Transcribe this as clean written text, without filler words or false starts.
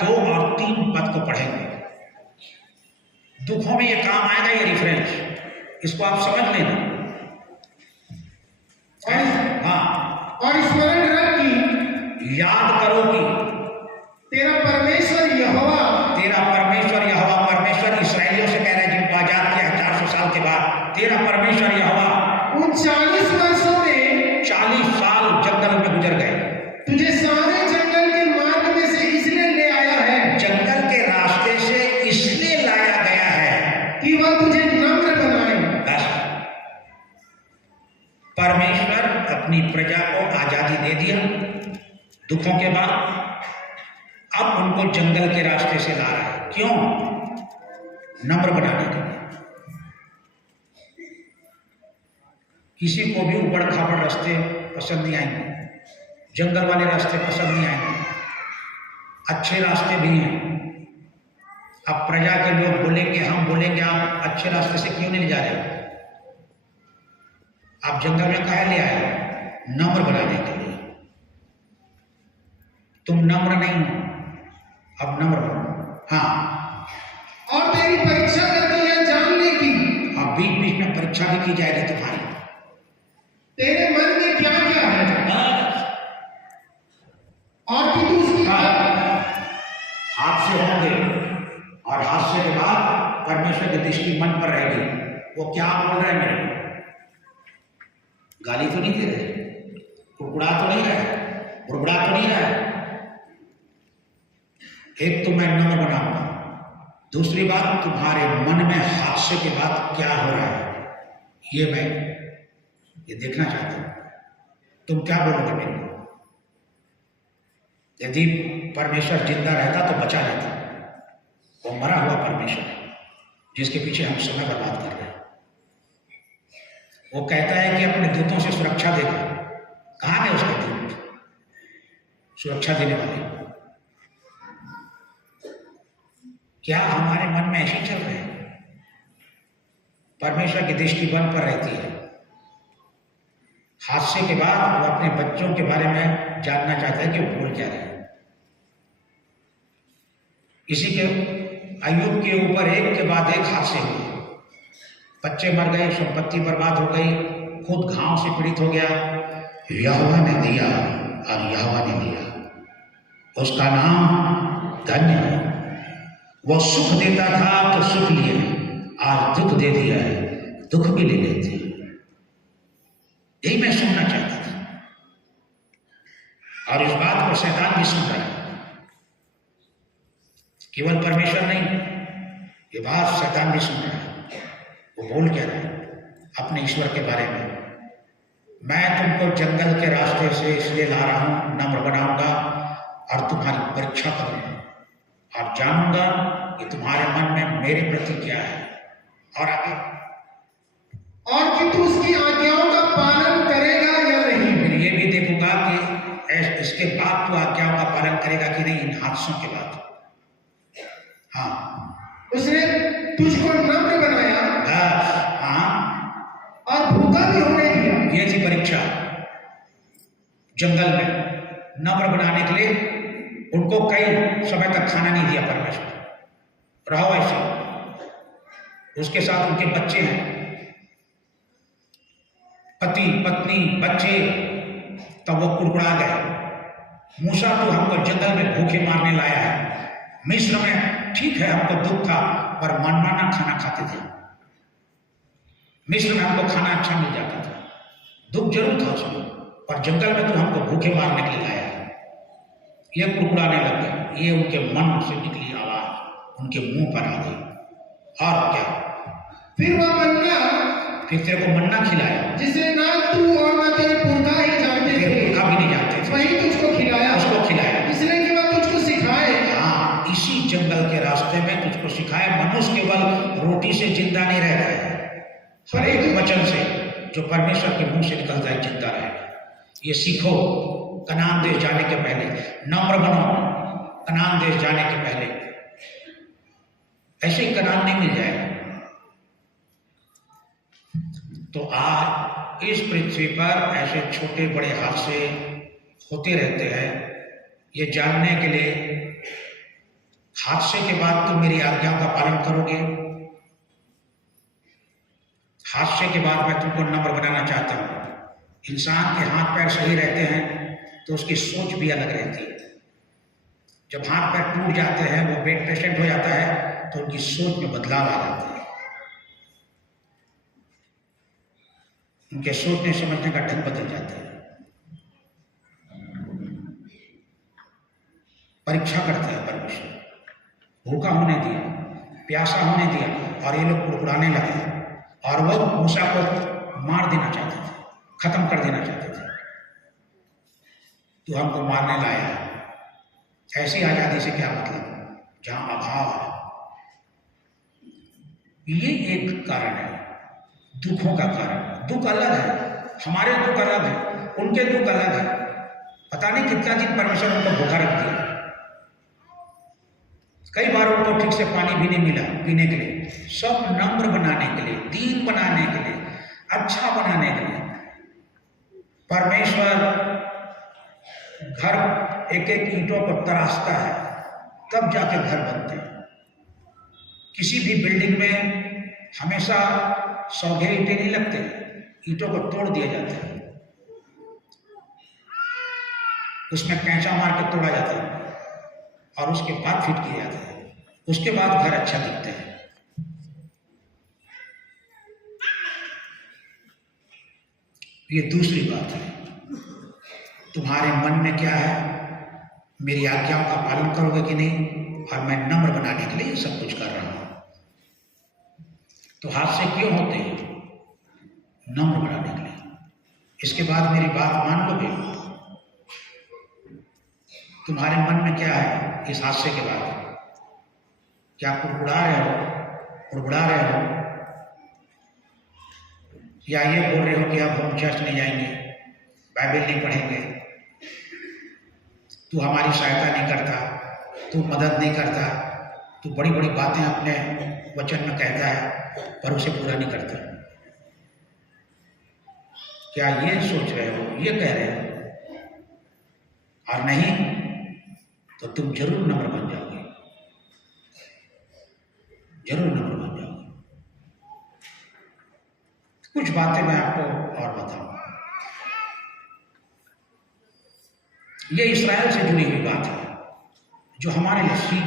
2 और 3 पद को पढ़ेंगे। दुखों में ये काम आएगा, ये रेफरेंस, इसको आप समझ लेना। हाँ, और स्मरण रख कि याद करो कि तेरा परमेश्वर यहोवा परमेश्वर इस्राएलियों से कह रहा है जिनको आजाद किया 400 साल के बाद, तेरा परमेश्वर यहोवा उन 40 वर्षों में 40 साल जंगल में गुजर गए, तुझे सारे जंगल के मार्ग में से इसलिए ले आया है, जंगल के रास्ते से इसलिए लाया गया है कि वह तुझे नम्र बनाए। बस, परमेश्वर अपनी प्रजा को आजादी दे दिया दुखों के बाद, अब उनको जंगल के रास्ते से ला रहा है। क्यों? नम्र बनाने के लिए। किसी को भी ऊबड़ खाबड़ रास्ते पसंद नहीं आएंगे, जंगल वाले रास्ते पसंद नहीं आएंगे, अच्छे रास्ते भी हैं। अब प्रजा के लोग बोलेंगे, हम बोलेंगे आप अच्छे रास्ते से क्यों नहीं ले जा रहे? आप जंगल में काहे ले आए? नम्र बनाने के लिए। तुम नम्र नहीं हो, अब नम्र बनो। हाँ, और तेरी परीक्षा करती है जानने की, अब बीच बीच में परीक्षा भी की जाएगी तुम्हारी, तेरे मन में क्या क्या है, और कि तू उसकी हादसे होंगे, और हादसे के बाद परमेश्वर की दृष्टि मन पर रहेगी। वो क्या बोल रहे हैं मेरे को? गाली तो नहीं दे रहे, कुड़कुड़ा तो नहीं रहे, बुड़बुड़ा तो नहीं रहे। एक तो मैं नम्र बनाऊंगा, दूसरी बात तुम्हारे मन में हादसे के बाद क्या हो रहा है ये मैं ये देखना चाहता हूं। तुम क्या बोलोगे मेरे को? यदि परमेश्वर जिंदा रहता तो बचा लेता, वो मरा हुआ परमेश्वर जिसके पीछे हम समय बर्बाद कर रहे हैं। वो कहता है कि अपने दूतों से सुरक्षा देगा। कहाँ है उसके दूत, सुरक्षा देने वाले? क्या हमारे मन में ऐसे चल रहे हैं? परमेश्वर की दृष्टि बन पर रहती है। हादसे के बाद वो अपने बच्चों के बारे में जानना चाहता है कि वो बोल क्या रहे हैं। इसी के अय्यूब के ऊपर एक के बाद एक हादसे हुए, बच्चे मर गए, संपत्ति बर्बाद हो गई, खुद घाव से पीड़ित हो गया। यहोवा ने दिया और यहोवा ने दिया, उसका नाम धन्य है। वो सुख देता था तो सुख लिए, आज दुख दे दिया है, दुख भी ले लेते। यही मैं सुनना चाहता था, और इस बात को शैतान भी सुन रहा है। केवल परमेश्वर नहीं, ये बात शैतान भी सुन रहा है। वो बोल क्या रहा है अपने ईश्वर के बारे में? मैं तुमको जंगल के रास्ते से इसलिए ला रहा हूं, नम्र बनाऊंगा और तुम्हारी परीक्षा करूंगा और जानूंगा कि तुम्हारे मन में मेरे प्रति क्या है। और आगे, और कि तू उसकी आज्ञाओं का पालन करेगा या नहीं। फिर ये भी देखूंगा कि इसके बाद तू आज्ञाओं का पालन करेगा कि नहीं, इन हादसों के बाद। हाँ, उसने तुझको नम्र बनाया, हाँ, और भूखा भी होने दिया। ये थी परीक्षा जंगल में। नम्र बनाने के लिए उनको कई समय तक खाना नहीं दिया परमेश्वर, रहो ऐसे। उसके साथ उनके बच्चे हैं, पति पत्नी बच्चे, तब वो कुड़कुड़ा गए। मूसा तो हमको जंगल में भूखे मारने लाया है, मिस्र में ठीक है हमको दुख था पर मनमाना खाना खाते थे, मिस्र में हमको खाना अच्छा मिल जाता था, दुख जरूर था उसमें, पर जंगल में तो हमको भूखे मारने के लिए लाया है। ये कुड़कुड़ाने लग गए, ये उनके मन से निकली आवाज उनके मुंह पर आ गई। और क्या? फिर वह मन्ना, फिर तेरे को मन्ना खिलाया जिसे ना तू और ना तेरे पुरखा ही जानते थे, पुरखा भी नहीं जानते थे, वही तुझको खिलाया, उसको खिलाया, इसलिए कि वह तुझको सिखाए। हाँ, इसी जंगल के रास्ते में तुझको सिखाया। मनुष्य केवल रोटी से जिंदा नहीं रहता है, हर एक वचन से जो परमेश्वर के मुंह से निकलता है जिंदा रहेगा। ये सीखो कनान देश जाने के पहले, नम्र बनो कनान देश जाने के पहले। ऐसे ही कनान नहीं मिल जाएगा। तो आज इस पृथ्वी पर ऐसे छोटे बड़े हादसे होते रहते हैं। ये जानने के लिए हादसे के बाद तुम मेरी आज्ञा का पालन करोगे। हादसे के बाद मैं तुमको नम्र बनाना चाहता हूं। इंसान के हाथ पैर सही रहते हैं तो उसकी सोच भी अलग रहती है। जब हाथ पैर टूट जाते हैं, वो बेड पेशेंट हो जाता है, तो उनकी सोच में बदलाव आ जाता है। उनके सोचने समझने का ढंग बदल जाता है। परीक्षा करता है परमेश्वर। भूखा होने दिया, प्यासा होने दिया, और ये लोग कुड़कुड़ाने लगे, और वो मूसा को मार देना चाहते थे, खत्म कर देना चाहते थे। तो हमको मारने लाया। ऐसी आजादी से क्या मतलब, जहां अभाव है। ये एक कारण है, दुखों का कारण। दुख अलग है, हमारे दुख अलग है, उनके दुख अलग है। पता नहीं कितना दिन परमेश्वर उनको भूखा रख दिया। कई बार उनको ठीक से पानी भी नहीं मिला पीने के लिए। सब नम्र बनाने के लिए, दीन बनाने के लिए, अच्छा बनाने के लिए। परमेश्वर घर एक एक ईंटों को तराशता है, तब जाके घर बनते हैं। किसी भी बिल्डिंग में हमेशा सौगे ईंटें नहीं लगते, ईंटों को तोड़ दिया जाता है। उसमें कैंचा मार के तोड़ा जाता है और उसके बाद फिट किया जाता है। उसके बाद घर अच्छा दिखता है। ये दूसरी बात है। तुम्हारे मन में क्या है, मेरी आज्ञाओं का पालन करोगे कि नहीं, और मैं नम्र बनाने के लिए सब कुछ कर रहा हूं। तो हादसे क्यों होते हैं? नम्र बनाने के लिए। इसके बाद मेरी बात मान लोगे? तुम्हारे मन में क्या है इस हादसे के बाद? क्या कुड़कुड़ा रहे हो, उड़बुड़ा रहे हो, या ये बोल रहे हो कि अब हम चर्च नहीं जाएंगे, बाइबल नहीं पढ़ेंगे, तू हमारी सहायता नहीं करता, तू मदद नहीं करता, तू बड़ी बड़ी बातें अपने वचन में कहता है पर उसे पूरा नहीं करता? क्या ये सोच रहे हो, ये कह रहे हो? और नहीं तो तुम जरूर नम्र बन जाओगे, जरूर नम्र बन जाओगे। कुछ बातें मैं आपको और बताऊंगा। ये इस्राएल से जुड़ी हुई बात है जो हमारे लिए सीख